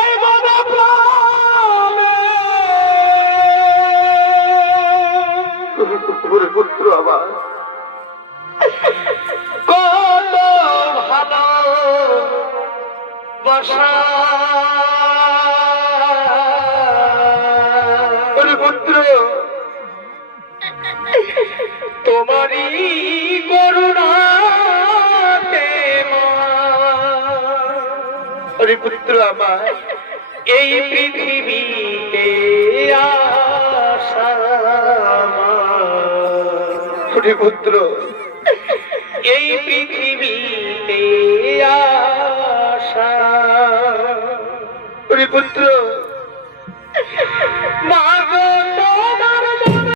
এই মনে প্রাণে পুত্র আমার কত ভালো বসা পুত্র তোমারই করুণাতে ওরে পুত্র আমার এই পৃথিবীতে আসা ওরে পুত্র এই পৃথিবীতে আসা ওরে পুত্র মাগো